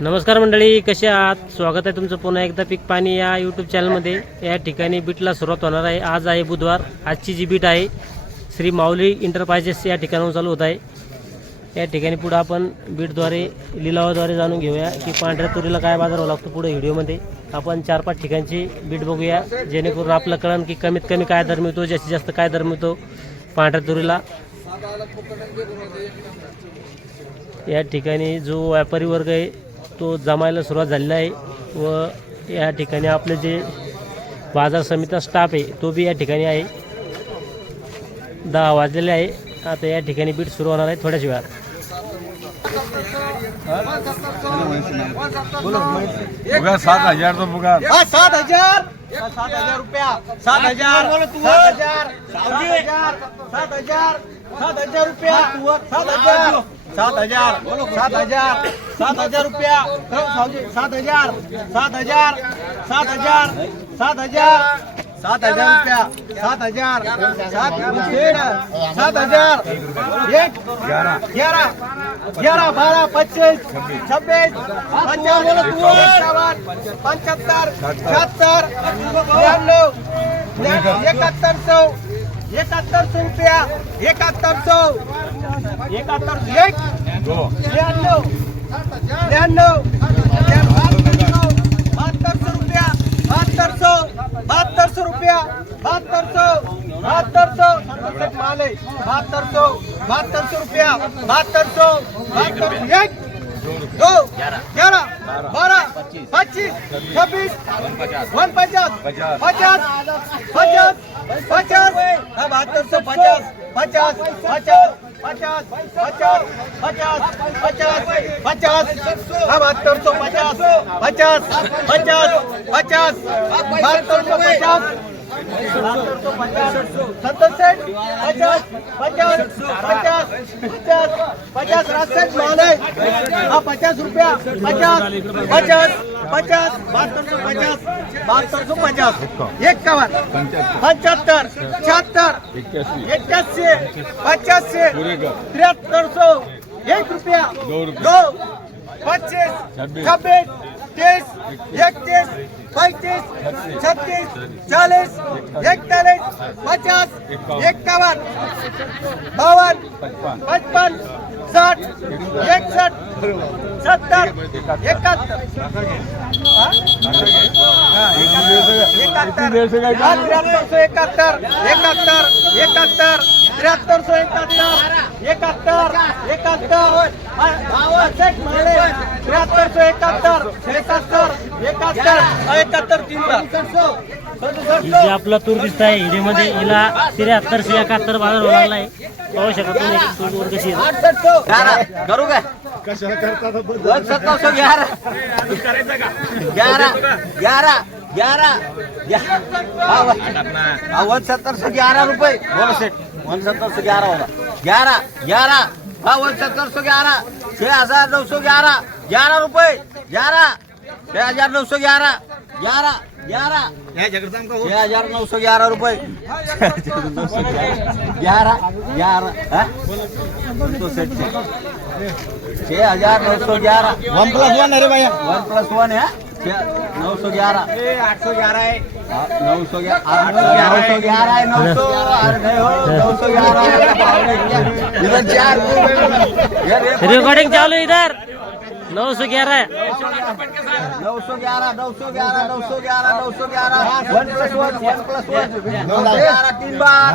नमस्कार मंडळी कसे आहात? स्वागत आहे तुमचं पुन्हा एकदा पीक पाणी या यूट्यूब चॅनलमध्ये या ठिकाणी बीटला सुरुवात होणार आहे. आज आहे बुधवार. आजची जी बीट आहे श्री माऊली इंटरप्राइजेस या ठिकाणाहून चालू होत आहे. या ठिकाणी पुढं आपण बीटद्वारे लिलावाद्वारे जाणून घेऊया की पांढऱ्या तुरीला काय बाजार लागतो पुढे व्हिडिओमध्ये. आपण चार पाच ठिकाणची बीट बघूया जेणेकरून आपलं कळण की कमीत कमी काय दर मिळतो जास्तीत जास्त काय दर मिळतो पांढऱ्या तुरीला. या ठिकाणी जो व्यापारी वर्ग आहे तो जमायला सुरुवात झालेला आहे व या ठिकाणी आपले जे बाजार समितीचा स्टाफ आहे तो बी या ठिकाणी आहे. दहा वाजलेले आहे. आता या ठिकाणी बीट सुरू होणार आहे थोड्याच वेळात. बघा सात हजार तो बघा हा, सात हजार! हा, सात हजार रुपया. सात हजार. सात हजार. सात हजार. सात हजार. रुपया. सात हजार. सात हजार. सात हजार. सात हजार रुपया. हो, सात हजार. सात हजार. सात हजार. सात हजार. सात हजार रुपया. सात हजार. सात सात हजार. एक ग्यारह ग्यारह बारह पच्चीस छब्बीस पंचावन पंचावन पंच्याहत्तर शहात्तर ब्याण्णव एकाहत्तर सौ एकाहत्तर सौ रुपया एकाहत्तर सौ. एकाहत्तर एक त्र्याण्णव त्र्याण्णव बहात्तरशे रुपया बहात्तरशो बहात्तरशे रुपया बहात्तरशो बहात्तरशो माल आहे बहात्तरशो बहात्तरशे रुपया बहात्तरशो बहात्तर एक दो ग्यारह बारह पच्चीस छब्बीस वन पचास पचास पचास पचास बहत्तर सौ पचास पचास पचास पचास पचास पचास पचास पचास. हाँ बहत्तर सौ पचास पचास पचास. पचास. बहत्तर सौ पचास. सत्तर सेट पचास पचास पचास पचास. पचास राजसेट माल है हाँ पचास रुपया. पचास पचास. पचास बहत्तर सौ पचास. बहत्तर सौ पचास इक्यावन पंचहत्तर छिहत्तर इक्यासी पचासी तिहत्तर सौ एक रुपया. दो पच्चीस छब्बीस. तीस इकतीस पैंतीस छत्तीस. चालीस इकतालीस पचास इक्यावन बावन पचपन साठ एकसठ सत्तर एकाहत्तर. एकाहत्तर. त्र्याहत्तरशे एकाहत्तर एकाहत्तर एकाहत्तर. त्र्याहत्तरशे एकाहत्तर एकाहत्तर एकाहत्तर. त्र्याहत्तरशे एकाहत्तर एकाहत्तर एकाहत्तर. एकाहत्तर तीनदा. जे आपला तूर दिसत आहे हिरेमध्ये हिला त्र्याहत्तरशे एकाहत्तर बाजार होणार नाही पाहू शकत तूर वर कशी करू काय? कशाला करता ग्यारा ग्यारा ग्यारा ग्यारा वन सत्तरशे ग्यारा रुपये. बोलो सेट. वन सत्तरशे ग्यारा होला ग्यारा ग्यारा हाँ वन सो ग्यारा छः हजार नौ. सौ ग्यारा ग्यारह रुपये ग्यारा छह हजार नौ सौ ग्यारह ग्यारह ग्यारह छह हजार नौ सौ ग्यारह रुपए ग्यारह ग्यारह हाँ? छह हजार नौ सौ ग्यारह वन प्लस वन अरे भैया. वन प्लस वन है नौ सौ ग्यारह आठ सौ ग्यारह है नौ सौ ग्यारह नौ सौ ग्यारह है नौ सौ नौ सौ ग्यारह इधर चार रिकॉर्डिंग चालू इधर. नऊ सौ ग्यारह नौ सौ ग्यारह नौ सौ ग्यारह नौ सौ ग्यारह नौ सौ ग्यारह one plus one one plus one नौ सौ ग्यारह तीन बार.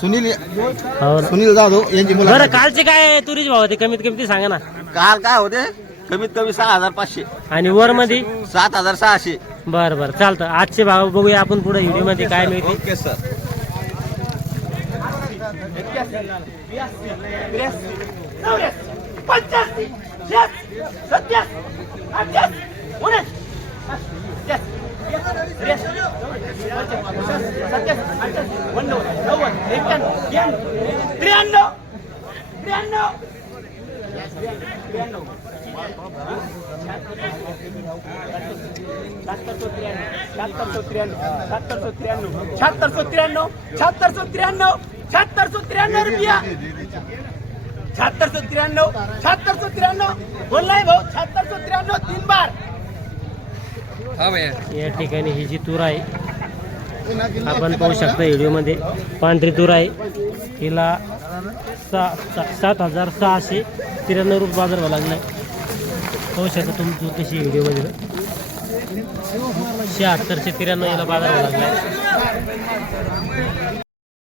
सुनील हो ना. सुनील जाधव यांची मुलं बरं कालचे काय तुरीचे भाव होते? कमीत कमी ते सांगा ना. काल काय होते? कमीत कमी सहा हजार पाचशे. आणि वर मध्ये सात हजार सहाशे. बरं बरं. चालतं. आजचे भाव बघूया आपण पुढे व्हिडिओमध्ये काय मिळते. ओके सर नवऱ्यास पंच्याऐंशी सत्यास अठ्यास उन्यास त्र्याण्णव त्र्याण्णव त्र्याण्णव शहात्तर सो त्र्याण्णव शहात्तर सो त्र्याण्णव शहात्तर सो त्र्याण्णव रुपया शहात्तरशे त्र्याण्णव शहात्तरशे त्र्याण्णव. बोललाय भाऊ शहात्तरशे त्र्याण्णव तीन बार. या ठिकाणी ही जी तूर आहे आपण पाहू शकता व्हिडिओमध्ये. पांढरी तूर आहे. हिला सा सा- सात हजार सहाशे त्र्याण्णव रुपये बाजार लागला आहे पाहू शकता तुम्ही तूर कशी व्हिडिओमध्ये. शहात्तरशे त्र्याण्णव याला बाजार लागला आहे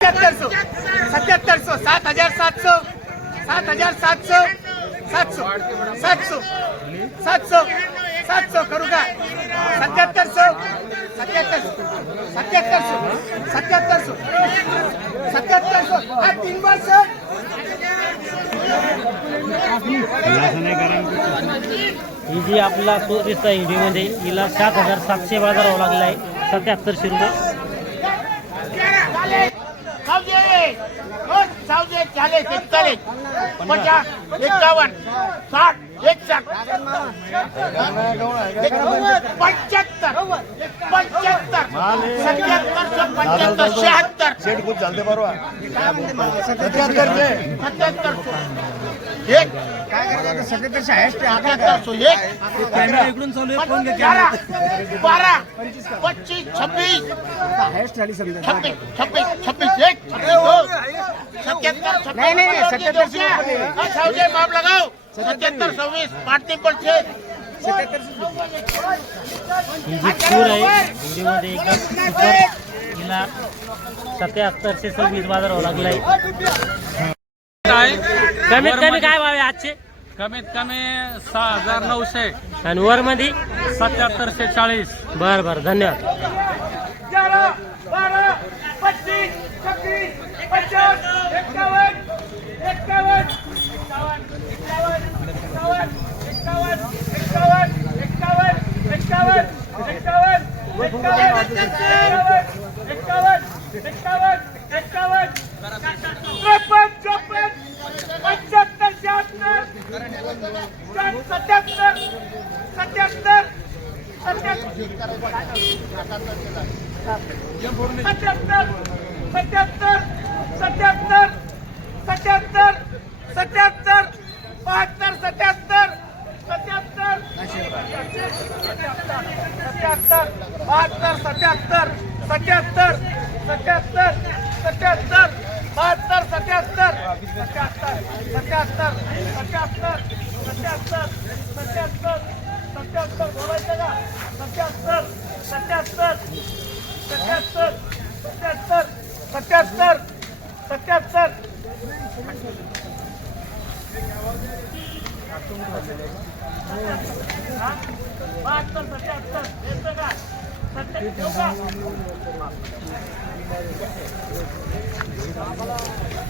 सत्याहत्तर सौ सत्याहत्तर सौ सात हजार सात सौ सात हजार सात सौ सात सौ सात सौ सात सौ सात सौ करू का? सत्याहत्तर सौ सत्याहत्तर सौ सत्याहत्तर सौ सत्याहत्तर सौ सत्याहत्तर सौ हा तीन बार सर ही जी आपला तूर दिसत आहे ईडीमध्ये हिला सात हजार सातशे बाजार भाव लागला आहे सत्याहत्तरशे रुपये. સાવજે ચાલે પિસ્તાલીસ પચાસ એકાવન સાઠ पंच्याहत्तर. पंच्याहत्तर. सत्याहत्तर पंच्याहत्तर. शहात्तर. शेट खूप चालते बरोबर सत्याहत्तर एक. काय करायचं सत्याहत्तर हायस्ट अठ्याहत्तर एक कॅमेरा इकडून चालू आहे फोन घ्या बारा पच्चीस छब्बीस हायस्ट झाली समजा छब्बीस छब्बीस छब्बीस एक सत्याहत्तर सत्याहत्तर माप लगाओ सत्याहत्तर सव्वीस पाठ ते पडशे सत्याहत्तरशे सव्वीस बाजार लागलाय कमीत कमी काय भाव आहे आजचे? कमीत कमी सहा हजार नऊशे. आणि वर मध्ये सत्याहत्तरशे चाळीस. बर बर धन्यवाद. सत्याहत्तर सत्याहत्तर सत्याहत्तर सत्याहत्तर सत्याहत्तर सत्याहत्तर सत्याहत्तर बहात्तर सत्याहत्तर सत्याहत्तर सत्याहत्तर बहात्तर सत्याहत्तर सत्याहत्तर सत्याहत्तर सत्याहत्तर बहात्तर सत्याहत्तर सत्याहत्तर सत्याहत्तर सत्याहत्तर सत्याहत्तर सत्याहत्तर सत्याहत्तर बोलायचं का सत्याहत्तर सत्याहत्तर सत्याहत्तर सत्याहत्तर सत्याहत्तर सत्याहत्तर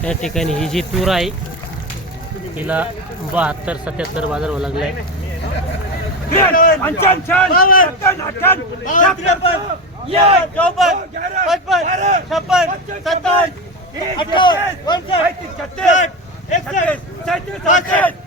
या ठिकाणी ही जी तूर आहे हिला बहात्तर सत्याहत्तर बाजार व्हावं लागलाय छप्पन सत्तावीस अठ्ठावीस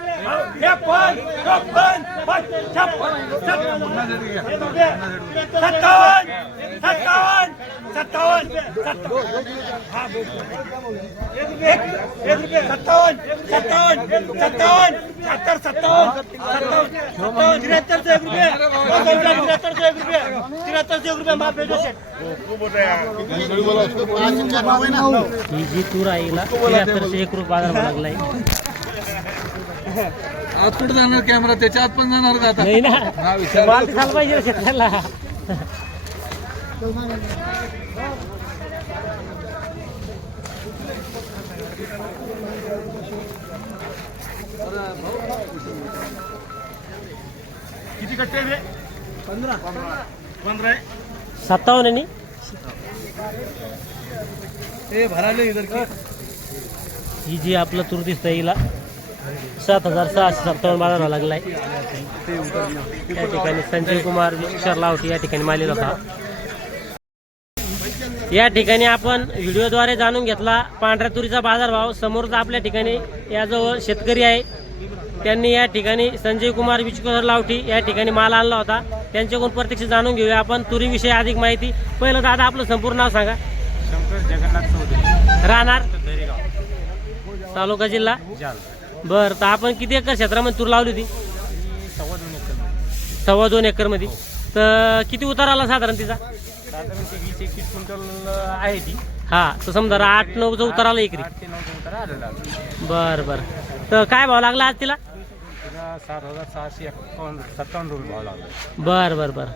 त्रेपन्न चोपन्न छप्पन्न सत्तावन्न. सत्तावन्न सत्तावन्न सत्तावन्न सत्तावन्न. शहात्तर सत्तावन्न सत्तावन्न त्र्याहत्तर से एक रुपये. त्र्याहत्तर से एक रुपये. त्र्याहत्तर से एक रुपये माफ भेजो शेट तूर आईला त्र्याहत्तर से एक रुपये बाजार लागलाय. आज कुठे जाणार कॅमेरा त्याच्या आत पण जाणार का आता? नाही ना. हा विचार माल दिसायला पाहिजे ना शेतकऱ्याला किती कट्टे आहे पंधरा. पंधरा आहे. सत्तावन्न आहे नी? ए भराले इधर की. ही जी आपलं तूर दिसतंय हिला. सात हजार सहाशे सत्तावन्न बाजार भाव लागला आहे या ठिकाणी संजय कुमार विशाल लावटी या ठिकाणी मालेला होता. या ठिकाणी आपण व्हिडिओद्वारे जाणून घेतला पांढऱ्या तुरीचा बाजारभाव समोरचा आपल्या ठिकाणी याजवळ शेतकरी आहे. त्यांनी या ठिकाणी संजय कुमार विचकर लावठी या ठिकाणी माल आणला होता. त्यांच्याकडून प्रत्यक्ष जाणून घेऊया आपण तुरीविषयी अधिक माहिती. पहिलं दादा आपलं संपूर्ण नाव सांगा. शंकर जगन्नाथ चौधरी. राहणार? तालुका जिल्हा? जाल बरं तर आपण किती एकर क्षेत्रामध्ये तूर लावली होती? सव्वा दोन एकर सव्वा दोन एकरमध्ये. तर किती उतार आला साधारण तिचा? साधारण ते वीस एकवीस क्विंटल आहे ती. हा तर समजा आठ नऊचा उतार आला एकरी आठ ते नऊ क्विंटल आलेला बरं बरं. तर काय भाव लागला आज तिला? तिला सात हजार सहाशे एकावन्न सत्तावन्न रुपये भाव लागला. बरं बरं बरं.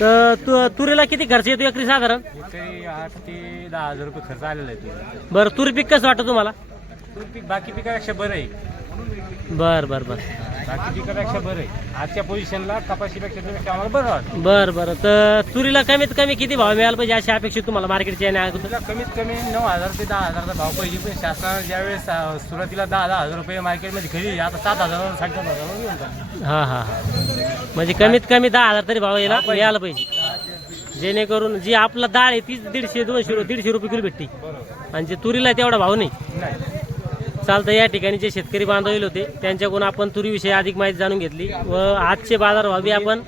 तर तू तुरीला किती खर्च येतो एकरी साधारण? आठ ते दहा हजार रुपये खर्च आलेला आहे तुला बरं तुरी पीक कसं वाटतं तुम्हाला? तूर पीक बाकी पिकापेक्षा बरं आहे. बरं बरं बरं. बरं आहे. आजच्या पोझिशनला कपाशीपेक्षा त्यापेक्षा आम्हाला बरं वाटतं. बरं बरं. तर तुरीला कमीत कमी किती भाव मिळाला पाहिजे अशी अपेक्षित तुम्हाला मार्केटच्या याने अगोदर तुला कमीत कमी नऊ हजार ते दहा हजारचा भाव पाहिजे. पण शासनानं ज्यावेळेस अं, सुरुवातीला दहा दहा हजार रुपये मार्केटमध्ये खरेदी आता सात हजार साडेसात हजार घेऊन टाकली. हां हां हां. म्हणजे कमीत कमी दहा हजार तरी भाव यायला मिळाला पाहिजे. जेणेकरून जी आपला डाळ आहे तीच दीडशे दोनशे रु- दीडशे रुपये किलो भेटते. आणि जे तुरीला आहे तेवढा भाव नाही. नाही. चालतं या ठिकाणी जे शेतकरी बांधव येईल होते त्यांच्याकडून आपण तुरीविषयी अधिक माहिती जाणून घेतली व आजचे बाजार भाव बी आपण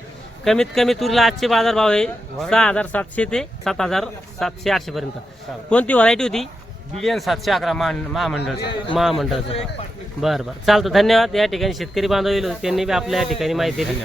कमीत कमी तुरीला आजचे बाजार भाव आहे सहा हजार सातशे ते सात हजार सातशे आठशे पर्यंत. कोणती व्हरायटी होती? बिलियन सातशे अकरा मान महामंडळचं. महामंडळाचं. बरं बरं. चालतं धन्यवाद. या ठिकाणी शेतकरी बांधव होते त्यांनी बी आपल्या या ठिकाणी माहिती दिली.